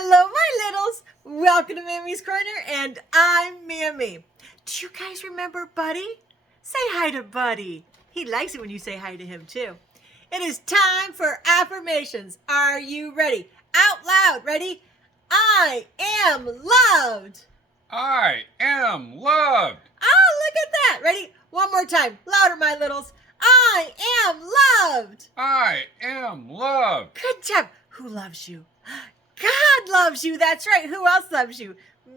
Hello, my littles. Welcome to Mammy's Corner, and I'm Mammy. Do you guys remember Buddy? Say hi to Buddy. He likes it when you say hi to him, too. It is time for affirmations. Are you ready? Out loud. Ready? I am loved. I am loved. Oh, look at that. Ready? One more time. Louder, my littles. I am loved. I am loved. Good job. Who loves you? God loves you. That's right. Who else loves you?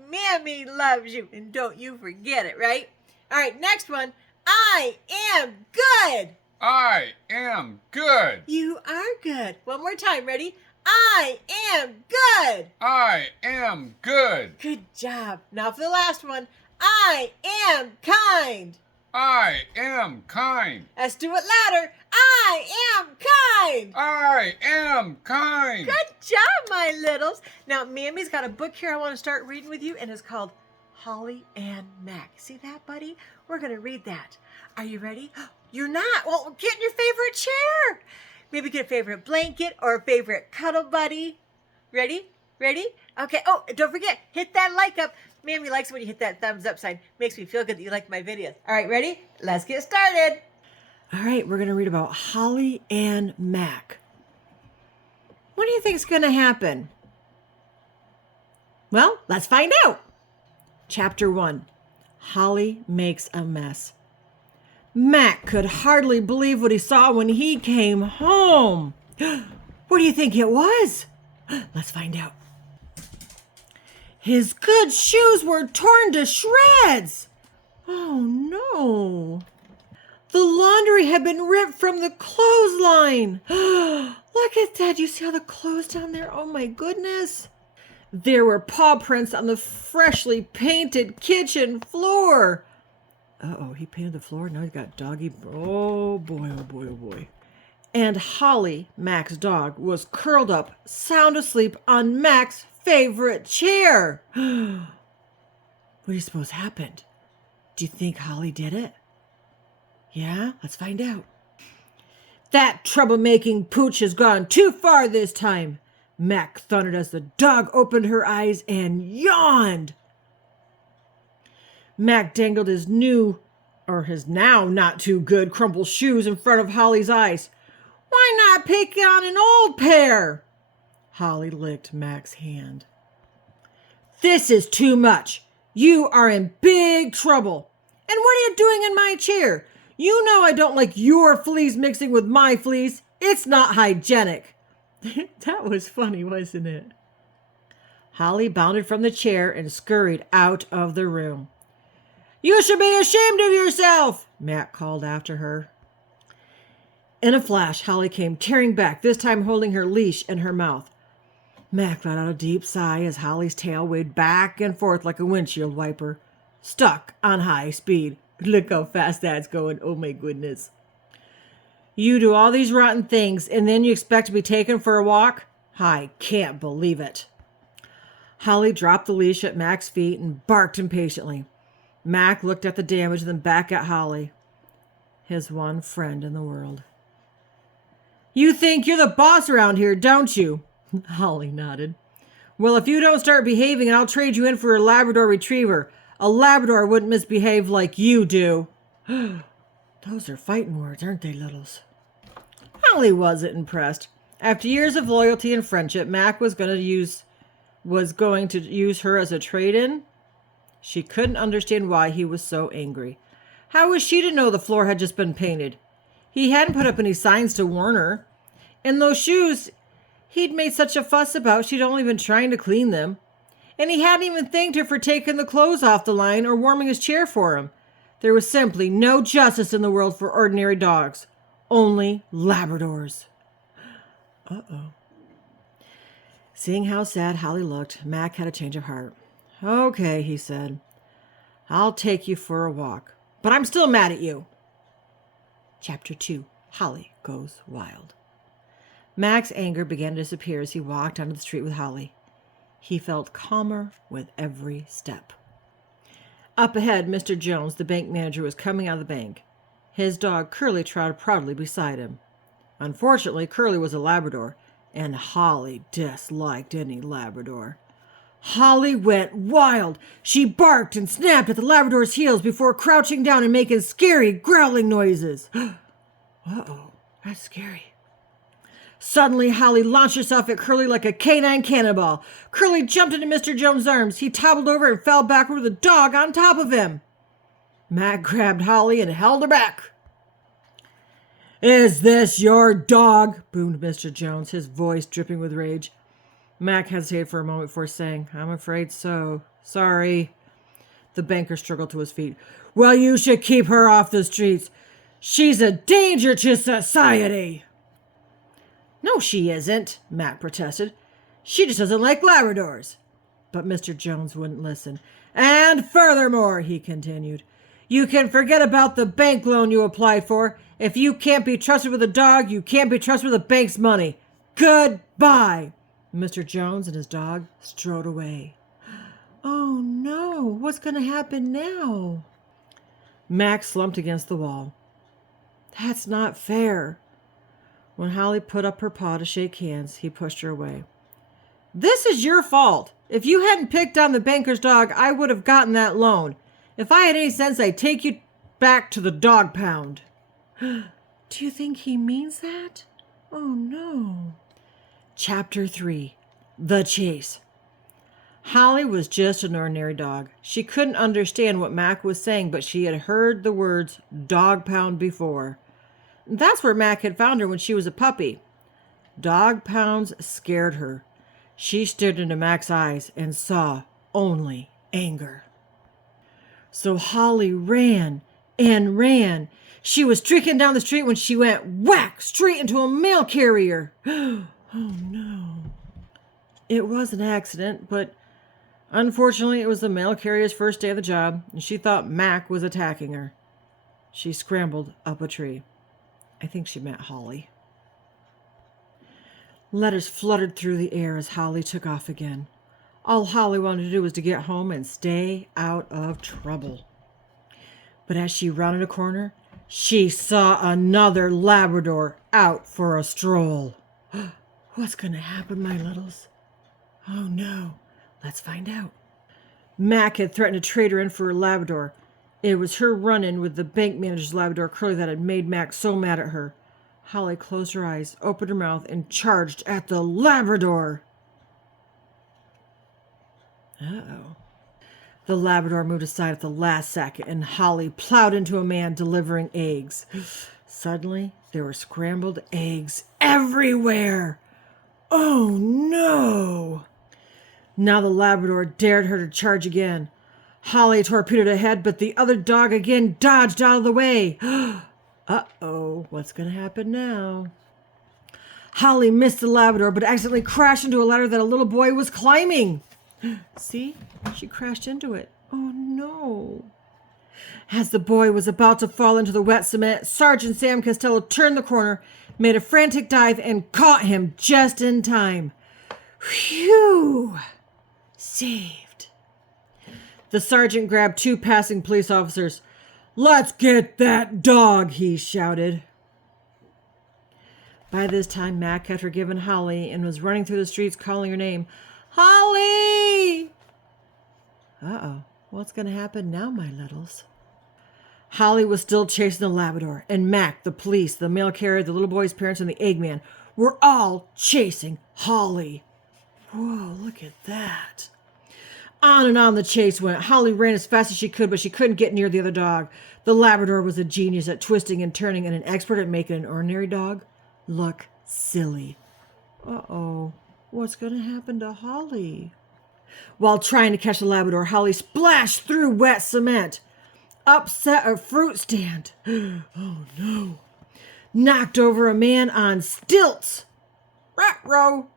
Mammy loves you. And don't you forget it, right? All right, next one. I am good. I am good. You are good. One more time. Ready? I am good. I am good. Good job. Now for the last one. I am kind. I am kind. Let's do it louder. I am kind. I am kind. Good job, my littles. Now, Mammy's got a book here I want to start reading with you, and it's called Holly and Mac. See that, buddy? We're going to read that. Are you ready? You're not. Well, get in your favorite chair. Maybe get a favorite blanket or a favorite cuddle buddy. Ready? Ready? Okay. Oh, don't forget, hit that like up. Mammy likes it when you hit that thumbs up sign. Makes me feel good that you like my videos. All right, ready? Let's get started. All right, we're going to read about Holly and Mac. What do you think is going to happen? Well, let's find out. Chapter 1. Holly makes a mess. Mac could hardly believe what he saw when he came home. What do you think it was? Let's find out. His good shoes were torn to shreds. Oh, no. The laundry had been ripped from the clothesline. Look at that. You see all the clothes down there? Oh, my goodness. There were paw prints on the freshly painted kitchen floor. Uh-oh, he painted the floor. Now he's got doggy. Oh, boy, oh, boy, oh, boy. And Holly, Mac's dog, was curled up, sound asleep on Mac's favorite chair. What do you suppose happened? Do you think Holly did it? Yeah, let's find out. That troublemaking pooch has gone too far this time, Mac thundered as the dog opened her eyes and yawned. Mac dangled his now not too good crumpled shoes in front of Holly's eyes. Why not pick on an old pair? Holly licked Mac's hand. This is too much. You are in big trouble. And what are you doing in my chair? You know I don't like your fleas mixing with my fleas. It's not hygienic. That was funny, wasn't it? Holly bounded from the chair and scurried out of the room. You should be ashamed of yourself, Mac called after her. In a flash, Holly came tearing back, this time holding her leash in her mouth. Mac let out a deep sigh as Holly's tail waved back and forth like a windshield wiper, stuck on high speed. Look how fast that's going. Oh, my goodness. You do all these rotten things, and then you expect to be taken for a walk? I can't believe it. Holly dropped the leash at Mac's feet and barked impatiently. Mac looked at the damage, then back at Holly, his one friend in the world. You think you're the boss around here, don't you? Holly nodded. Well, if you don't start behaving, I'll trade you in for a Labrador Retriever. A Labrador wouldn't misbehave like you do. Those are fighting words, aren't they, littles? Holly wasn't impressed. After years of loyalty and friendship, Mac was going to use her as a trade-in. She couldn't understand why he was so angry. How was she to know the floor had just been painted? He hadn't put up any signs to warn her. And those shoes he'd made such a fuss about, she'd only been trying to clean them. And he hadn't even thanked her for taking the clothes off the line or warming his chair for him. There was simply no justice in the world for ordinary dogs. Only Labradors. Uh-oh. Seeing how sad Holly looked, Mac had a change of heart. Okay, he said. I'll take you for a walk. But I'm still mad at you. Chapter 2. Holly Goes Wild. Mac's anger began to disappear as he walked onto the street with Holly. He felt calmer with every step. Up ahead, Mr. Jones, the bank manager, was coming out of the bank. His dog, Curly, trotted proudly beside him. Unfortunately, Curly was a Labrador, and Holly disliked any Labrador. Holly went wild. She barked and snapped at the Labrador's heels before crouching down and making scary growling noises. Uh-oh, that's scary. Suddenly, Holly launched herself at Curly like a canine cannonball. Curly jumped into Mr. Jones' arms. He toppled over and fell backward with a dog on top of him. Mac grabbed Holly and held her back. "Is this your dog?" boomed Mr. Jones, his voice dripping with rage. Mac hesitated for a moment before saying, "I'm afraid so. Sorry." The banker struggled to his feet. "Well, you should keep her off the streets. She's a danger to society." "No, she isn't," Mac protested. "She just doesn't like Labradors." But Mr. Jones wouldn't listen. "And furthermore," he continued, "you can forget about the bank loan you applied for. If you can't be trusted with a dog, you can't be trusted with the bank's money. Goodbye." Mr. Jones and his dog strode away. "Oh no, what's going to happen now?" Mac slumped against the wall. "That's not fair." When Holly put up her paw to shake hands, he pushed her away. "This is your fault. If you hadn't picked on the banker's dog, I would have gotten that loan. If I had any sense, I'd take you back to the dog pound." "Do you think he means that? Oh no." Chapter 3. The Chase. Holly was just an ordinary dog. She couldn't understand what Mac was saying, but she had heard the words dog pound before. That's where Mac had found her when she was a puppy. Dog pounds scared her. She stared into Mac's eyes and saw only anger. So Holly ran and ran. She was streaking down the street when she went whack straight into a mail carrier. Oh no. It was an accident, but unfortunately it was the mail carrier's first day of the job, and she thought Mac was attacking her. She scrambled up a tree. I think she meant Holly. Letters fluttered through the air as Holly took off again. All Holly wanted to do was to get home and stay out of trouble. But as she rounded a corner, she saw another Labrador out for a stroll. What's going to happen, my littles? Oh no, let's find out. Mac had threatened to trade her in for a Labrador. It was her run-in with the bank manager's Labrador Curly that had made Mac so mad at her. Holly closed her eyes, opened her mouth, and charged at the Labrador. Uh-oh. The Labrador moved aside at the last second, and Holly plowed into a man delivering eggs. Suddenly, there were scrambled eggs everywhere. Oh, no! Now the Labrador dared her to charge again. Holly torpedoed ahead, but the other dog again dodged out of the way. Uh-oh, what's going to happen now? Holly missed the Labrador, but accidentally crashed into a ladder that a little boy was climbing. See? She crashed into it. Oh, no. As the boy was about to fall into the wet cement, Sergeant Sam Costello turned the corner, made a frantic dive, and caught him just in time. Phew! Saved. The sergeant grabbed two passing police officers. "Let's get that dog," he shouted. By this time, Mac had forgiven Holly and was running through the streets calling her name. "Holly!" Uh-oh. What's going to happen now, my littles? Holly was still chasing the Labrador, and Mac, the police, the mail carrier, the little boy's parents, and the Eggman were all chasing Holly. Whoa, look at that. On and on the chase went. Holly ran as fast as she could, but she couldn't get near the other dog. The Labrador was a genius at twisting and turning and an expert at making an ordinary dog look silly. Uh-oh, what's going to happen to Holly? While trying to catch the Labrador, Holly splashed through wet cement, upset a fruit stand. Oh no. Knocked over a man on stilts. Rat-row.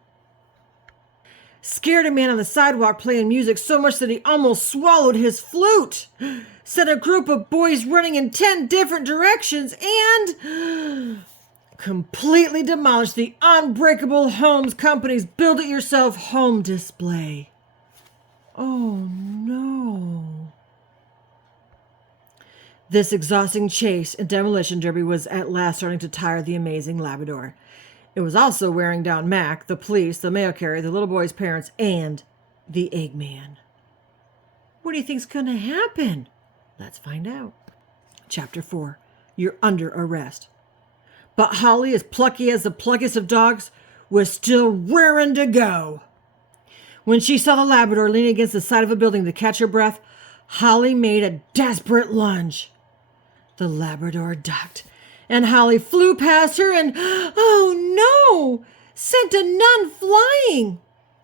Scared a man on the sidewalk playing music so much that he almost swallowed his flute. Sent a group of boys running in 10 different directions and completely demolished the Unbreakable Homes Company's build-it-yourself home display. Oh no. This exhausting chase and demolition derby was at last starting to tire the amazing Labrador. It was also wearing down Mac, the police, the mail carrier, the little boy's parents, and the Eggman. What do you think's going to happen? Let's find out. Chapter 4. You're under arrest. But Holly, as plucky as the pluckiest of dogs, was still raring to go. When she saw the Labrador leaning against the side of a building to catch her breath, Holly made a desperate lunge. The Labrador ducked, and Holly flew past her and, oh no, sent a nun flying.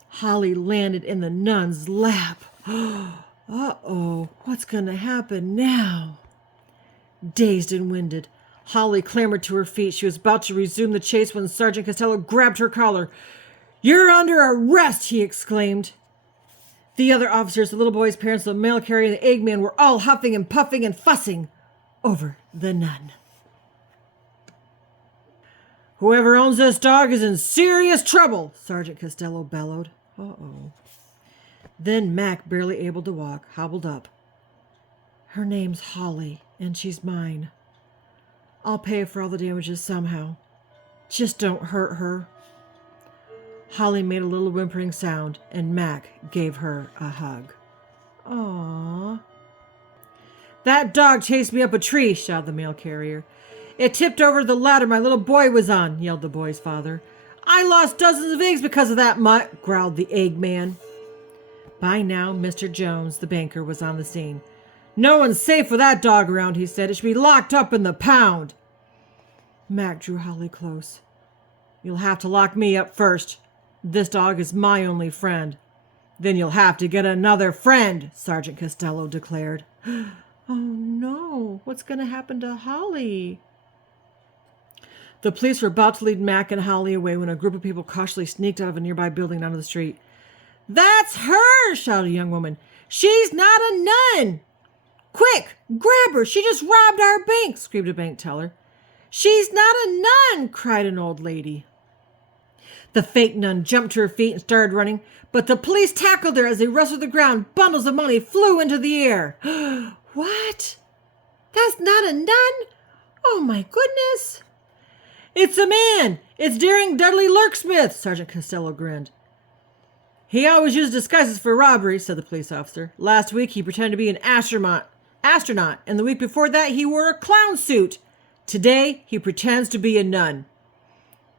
Holly landed in the nun's lap. Uh-oh, what's going to happen now? Dazed and winded, Holly clambered to her feet. She was about to resume the chase when Sergeant Costello grabbed her collar. "You're under arrest!" he exclaimed. The other officers, the little boy's parents, the mail carrier, and the Eggman were all huffing and puffing and fussing over the nun. "Whoever owns this dog is in serious trouble," Sergeant Costello bellowed. Uh-oh. Then Mac, barely able to walk, hobbled up. "Her name's Holly, and she's mine. I'll pay for all the damages somehow. Just don't hurt her." Holly made a little whimpering sound, and Mac gave her a hug. Aww. "That dog chased me up a tree," shouted the mail carrier. "It tipped over the ladder my little boy was on," yelled the boy's father. "I lost dozens of eggs because of that mutt," growled the Eggman. By now, Mr. Jones, the banker, was on the scene. "No one's safe with that dog around," he said. "It should be locked up in the pound." Mac drew Holly close. "You'll have to lock me up first. This dog is my only friend." "Then you'll have to get another friend," Sergeant Costello declared. Oh no, what's going to happen to Holly? The police were about to lead Mac and Holly away when a group of people cautiously sneaked out of a nearby building onto the street. "That's her!" shouted a young woman. "She's not a nun!" "Quick, grab her! She just robbed our bank!" screamed a bank teller. "She's not a nun!" cried an old lady. The fake nun jumped to her feet and started running, but the police tackled her as they wrestled the ground. Bundles of money flew into the air. What? That's not a nun? Oh my goodness! "It's a man! It's Daring Dudley Lurksmith!" Sergeant Costello grinned. "He always used disguises for robbery," said the police officer. "Last week he pretended to be an astronaut, and the week before that he wore a clown suit. Today he pretends to be a nun."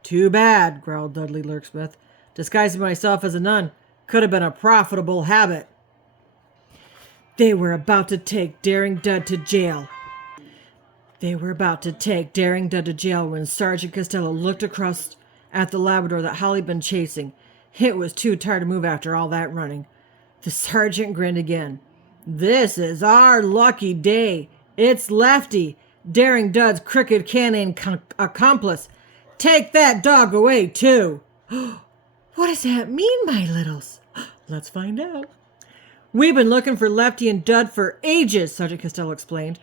"Too bad," growled Dudley Lurksmith. "Disguising myself as a nun could have been a profitable habit." They were about to take Daring Dud to jail. When Sergeant Costello looked across at the Labrador that Holly had been chasing. It was too tired to move after all that running. The sergeant grinned again. "This is our lucky day. It's Lefty, Daring Dud's crooked canine accomplice. Take that dog away, too." "What does that mean, my littles?" "Let's find out." "We've been looking for Lefty and Dud for ages," Sergeant Costello explained.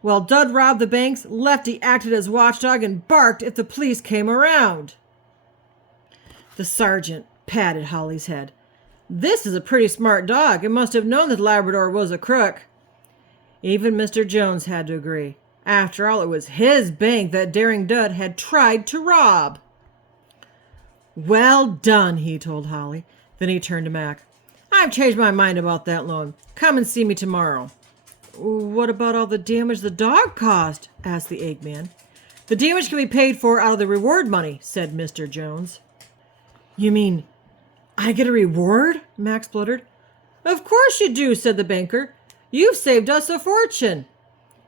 "While Dud robbed the banks, Lefty acted as watchdog and barked if the police came around." The sergeant patted Holly's head. "This is a pretty smart dog. It must have known that Labrador was a crook." Even Mr. Jones had to agree. After all, it was his bank that Daring Dud had tried to rob. "Well done," he told Holly. Then he turned to Mac. "I've changed my mind about that loan. Come and see me tomorrow." "What about all the damage the dog caused?" asked the Eggman. "The damage can be paid for out of the reward money," said Mr. Jones. "You mean I get a reward?" Max spluttered. "Of course you do," said the banker. "You've saved us a fortune."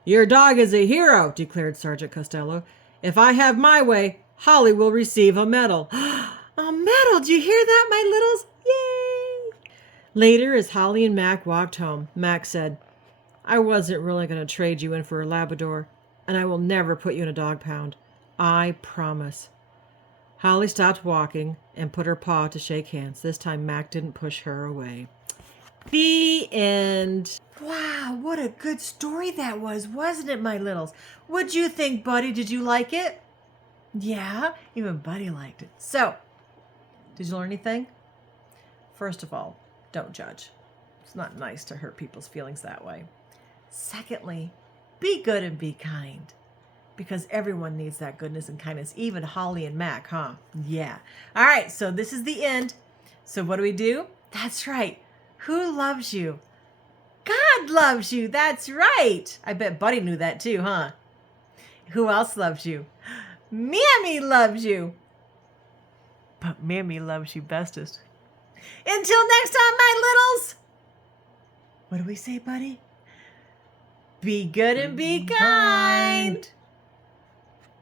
"Your dog is a hero," declared Sergeant Costello. "If I have my way, Holly will receive a medal." "A medal! Do you hear that, my littles? Yay!" Later, as Holly and Mac walked home, Mac said, "I wasn't really going to trade you in for a Labrador, and I will never put you in a dog pound. I promise." Holly stopped walking and put her paw to shake hands. This time Mac didn't push her away. The end. Wow, what a good story that was, wasn't it, my littles? What'd you think, Buddy? Did you like it? Yeah, even Buddy liked it. So, did you learn anything? First of all, don't judge. It's not nice to hurt people's feelings that way. Secondly, be good and be kind. Because everyone needs that goodness and kindness, even Holly and Mac, huh? Yeah. All right, so this is the end. So what do? That's right. Who loves you? God loves you. That's right. I bet Buddy knew that too, huh? Who else loves you? Mammy loves you. But Mammy loves you bestest. Until next time, my littles. What do we say, Buddy? Be good and be kind.